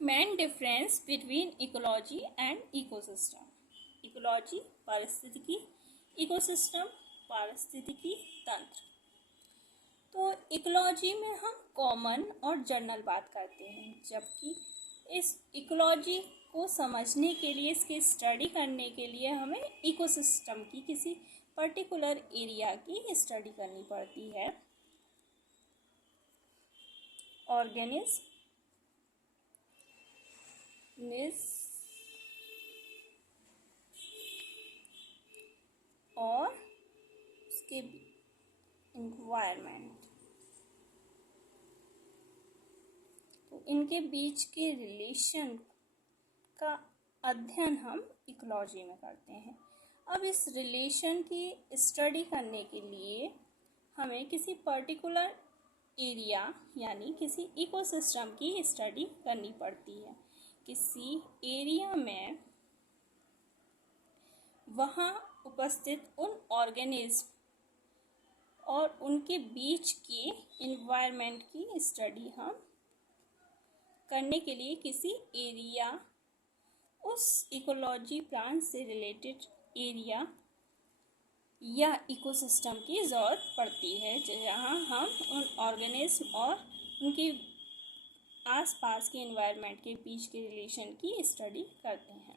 Main difference between ecology and ecosystem. Ecology पारिस्थितिकी, ecosystem पारिस्थितिकी तंत्र। तो इकोलॉजी में हम कॉमन और जनरल बात करते हैं, जबकि इस इकोलॉजी को समझने के लिए, इसकी स्टडी करने के लिए हमें इकोसिस्टम की किसी पर्टिकुलर एरिया की स्टडी करनी पड़ती है। ऑर्गेनिज्म और उसके इन्वायरमेंट, तो इनके बीच के रिलेशन का अध्ययन हम इकोलॉजी में करते हैं। अब इस रिलेशन की स्टडी करने के लिए हमें किसी पर्टिकुलर एरिया यानी किसी इकोसिस्टम की स्टडी करनी पड़ती है। किसी एरिया में वहाँ उपस्थित उन ऑर्गेनिज्म और उनके बीच के इन्वायरमेंट की स्टडी हम करने के लिए किसी एरिया, उस इकोलॉजी प्लान से रिलेटेड एरिया या इकोसिस्टम की ज़रूरत पड़ती है, जहाँ हम उन ऑर्गेनिज्म और उनके आसपास के इन्वायरमेंट के बीच के रिलेशन की स्टडी करते हैं।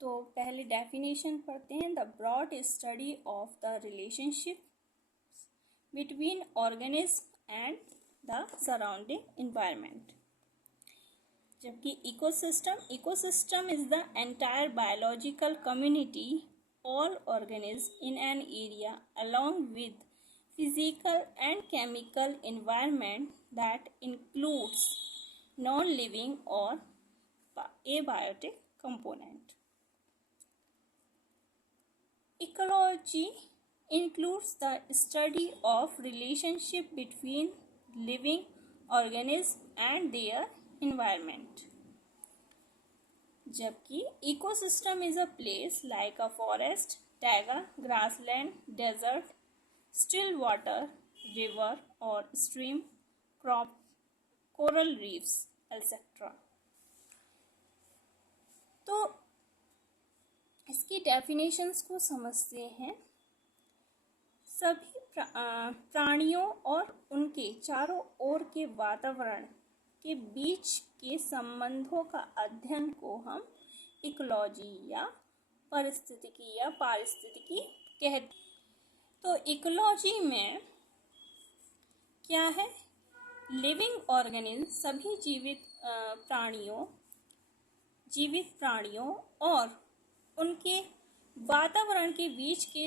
तो पहले डेफिनेशन पढ़ते हैं। The broad study of the relationship between organism and the surrounding environment. जबकि ecosystem is the entire biological community, all organism in an area along with physical and chemical environment that includes non-living or abiotic component. Ecology includes the study of relationship between living organisms and their environment. जबकि ecosystem is a place like a forest, taiga, grassland, desert, still water, river or stream, crop, coral reefs, etc. तो इसकी definitions को समझते हैं। सभी प्राणियों और उनके चारों ओर के वातावरण के बीच के संबंधों का अध्ययन को हम इकोलॉजी या पारिस्थितिकी कहते हैं। तो इकोलॉजी में क्या है? लिविंग ऑर्गेनिज्म सभी जीवित प्राणियों और उनके वातावरण के बीच के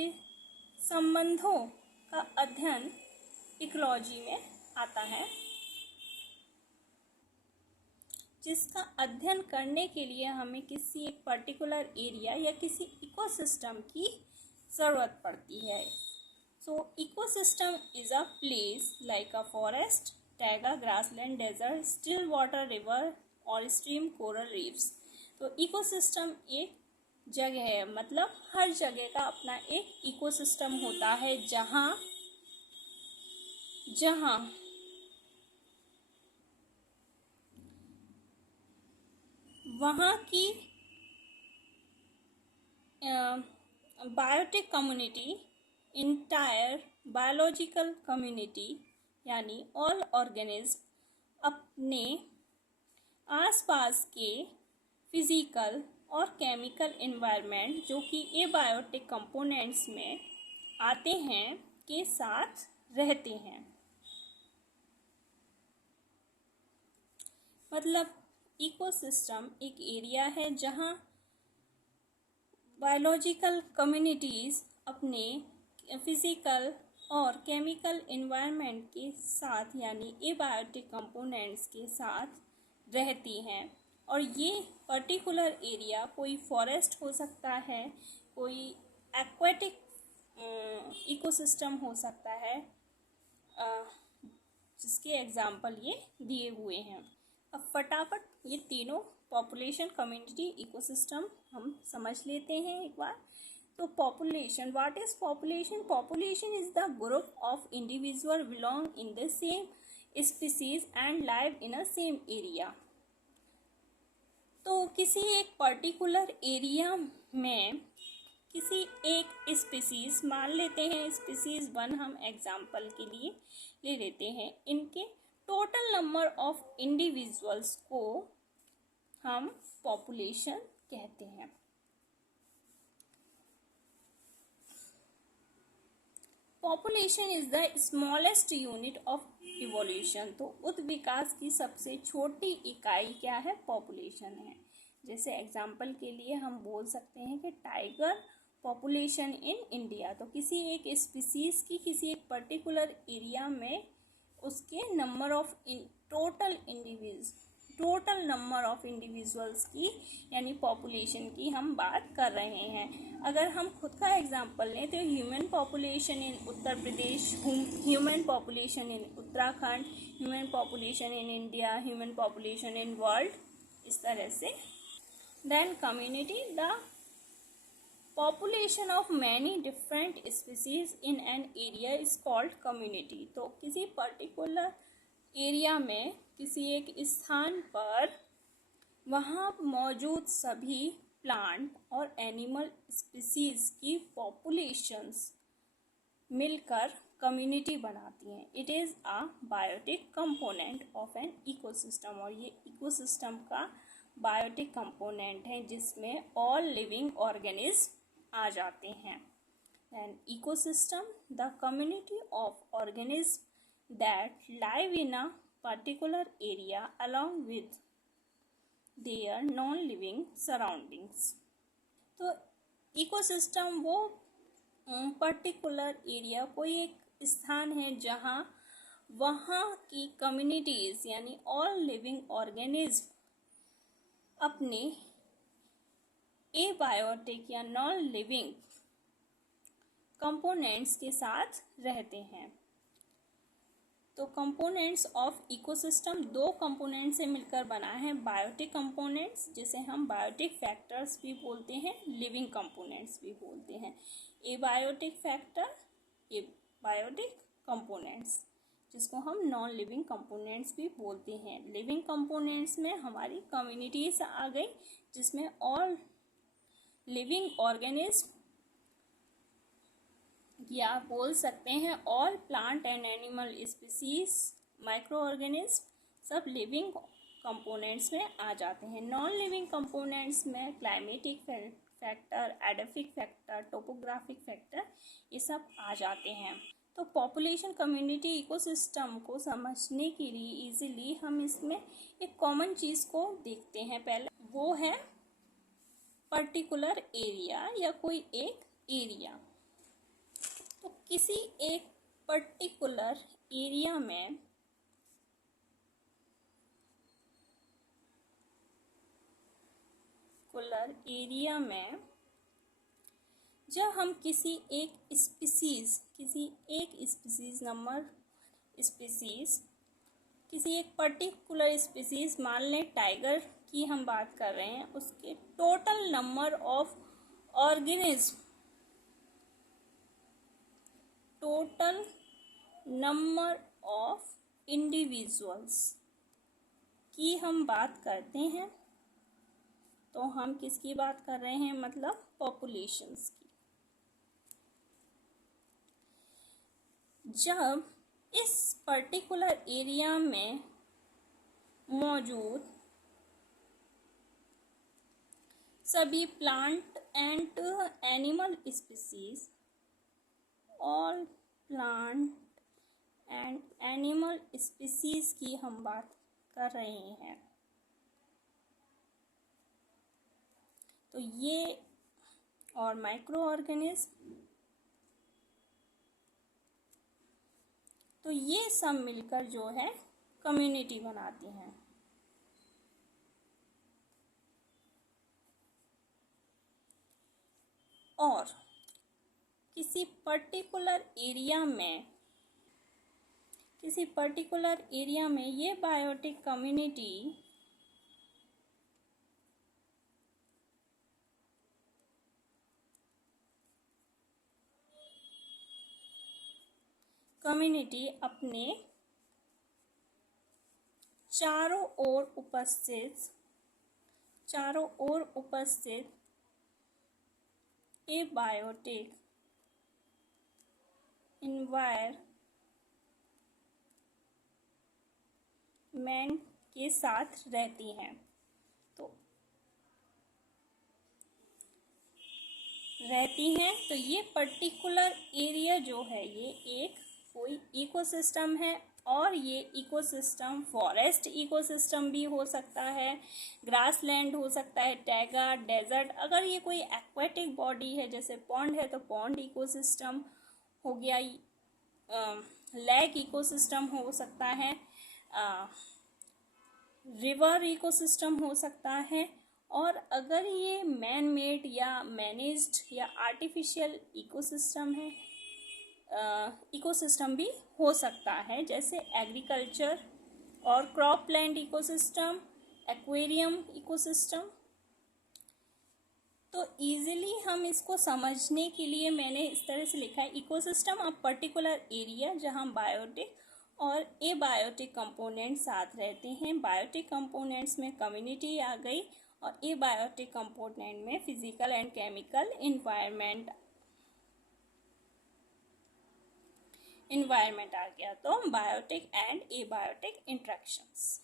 संबंधों का अध्ययन इकोलॉजी में आता है, जिसका अध्ययन करने के लिए हमें किसी एक पर्टिकुलर एरिया या किसी इकोसिस्टम की ज़रूरत पड़ती है। So ecosystem is a place like a forest, taiga, grassland, desert, still water, river और स्ट्रीम, कोरल रीफ्स। तो इकोसिस्टम एक जगह है, मतलब हर जगह का अपना एक इकोसिस्टम होता है, जहाँ वहाँ की biotic community, entire biological community यानी ऑल ऑर्गेनिज्म अपने आसपास के फिजिकल और केमिकल एनवायरनमेंट जो कि एबायोटिक कंपोनेंट्स में आते हैं के साथ रहते हैं। मतलब इकोसिस्टम एक एरिया है जहाँ बायोलॉजिकल कम्युनिटीज़ अपने फिजिकल और केमिकल एनवायरनमेंट के साथ यानी एबायोटिक कंपोनेंट्स के साथ रहती हैं। और ये पर्टिकुलर एरिया कोई फॉरेस्ट हो सकता है, कोई एक्वेटिक इकोसिस्टम हो सकता है, जिसके एग्जाम्पल ये दिए हुए हैं। अब फटाफट ये तीनों पॉपुलेशन, कम्युनिटी, इकोसिस्टम हम समझ लेते हैं एक बार। तो population, what is population? Population is the group of individual belong in the same species and live in a same area। तो किसी एक पर्टिकुलर एरिया में किसी एक स्पीसीज, मान लेते हैं स्पीसीज 1 हम एग्जाम्पल के लिए ले लेते हैं, इनके टोटल नंबर ऑफ इंडिविजुअल्स को हम पॉपुलेशन कहते हैं। Population is the smallest unit of evolution. तो उत्विकास की सबसे छोटी इकाई क्या है? पॉपुलेशन है। जैसे एग्जाम्पल के लिए हम बोल सकते हैं कि टाइगर पॉपुलेशन इन इंडिया। तो किसी एक स्पीसीज की किसी एक पर्टिकुलर एरिया में उसके number of total number of individuals की यानी पॉपुलेशन की हम बात कर रहे हैं। अगर हम खुद का एग्जांपल लें तो human population in Uttar Pradesh, human population in Uttarakhand, human population in India, human population in world, इस तरह से। Then community, the population of many different species in an area is called community. तो किसी पर्टिकुलर एरिया में, किसी एक स्थान पर वहाँ मौजूद सभी प्लांट और एनिमल स्पीसीज की पॉपुलेशंस मिलकर कम्युनिटी बनाती हैं। It is a biotic component of an ecosystem. और ये इकोसिस्टम का बायोटिक कंपोनेंट है जिसमें ऑल लिविंग ऑर्गेनिज्म आ जाते हैं। An ecosystem, the community of organism that live in a particular area along with their non-living surroundings। तो ecosystem वो particular area, कोई एक स्थान है जहाँ वहाँ की कम्युनिटीज़ यानी ऑल लिविंग ऑर्गेनिज्म अपने एबायोटिक या नॉन लिविंग कंपोनेंट्स के साथ रहते हैं। तो कंपोनेंट्स ऑफ इकोसिस्टम दो कंपोनेंट से मिलकर बना है। बायोटिक कंपोनेंट्स जिसे हम बायोटिक फैक्टर्स भी बोलते हैं, लिविंग कंपोनेंट्स भी बोलते हैं। एबायोटिक फैक्टर, एबायोटिक कंपोनेंट्स जिसको हम नॉन लिविंग कंपोनेंट्स भी बोलते हैं। लिविंग कंपोनेंट्स में हमारी कम्युनिटीज आ गई जिसमें ऑल लिविंग ऑर्गेनिज्म या बोल सकते हैं all plant and animal species, micro organism सब लिविंग कंपोनेंट्स में आ जाते हैं। नॉन लिविंग कंपोनेंट्स में climatic factor, edaphic factor, topographic factor ये सब आ जाते हैं। तो पॉपुलेशन, कम्युनिटी, इकोसिस्टम को समझने के लिए इजीली हम इसमें एक कॉमन चीज़ को देखते हैं। पहले वो है पर्टिकुलर एरिया या कोई एक एरिया। तो किसी एक पर्टिकुलर एरिया में जब हम किसी एक स्पीसीज किसी एक पर्टिकुलर स्पीसीज, मान लें टाइगर की हम बात कर रहे हैं, उसके total number of organism, total number of individuals की हम बात करते हैं तो हम किसकी बात कर रहे हैं? मतलब पॉपुलेशंस की। जब इस पर्टिकुलर एरिया में मौजूद सभी plant and animal species, all plant and animal species की हम बात कर रहे हैं, तो ये और माइक्रो ऑर्गेनिज्म, तो ये सब मिलकर जो है कम्युनिटी बनाती हैं। और किसी पर्टिकुलर एरिया में ये बायोटिक कम्युनिटी अपने चारों ओर उपस्थित एबायोटिक एनवायरनमेंट के साथ रहती हैं। तो ये पर्टिकुलर एरिया जो है ये एक कोई इकोसिस्टम है, और ये इकोसिस्टम फॉरेस्ट इकोसिस्टम भी हो सकता है, ग्रासलैंड हो सकता है, टैगा, डेजर्ट। अगर ये कोई एक्वेटिक बॉडी है जैसे पॉन्ड है तो पॉन्ड इकोसिस्टम हो गया, लेक इकोसिस्टम हो सकता है, रिवर इकोसिस्टम हो सकता है। और अगर ये मैन मेड या मैनेज्ड या आर्टिफिशियल इकोसिस्टम है, इकोसिस्टम भी हो सकता है, जैसे एग्रीकल्चर और क्रॉपलैंड इकोसिस्टम, एक्वेरियम इकोसिस्टम। तो इजीली हम इसको समझने के लिए मैंने इस तरह से लिखा है, इकोसिस्टम अ पर्टिकुलर एरिया जहाँ बायोटिक और एबायोटिक कंपोनेंट साथ रहते हैं। बायोटिक कंपोनेंट्स में कम्युनिटी आ गई और एबायोटिक कंपोनेंट में फिजिकल एंड केमिकल इन्वायरमेंट आ गया। तो बायोटिक एंड एबायोटिक इंटरेक्शंस।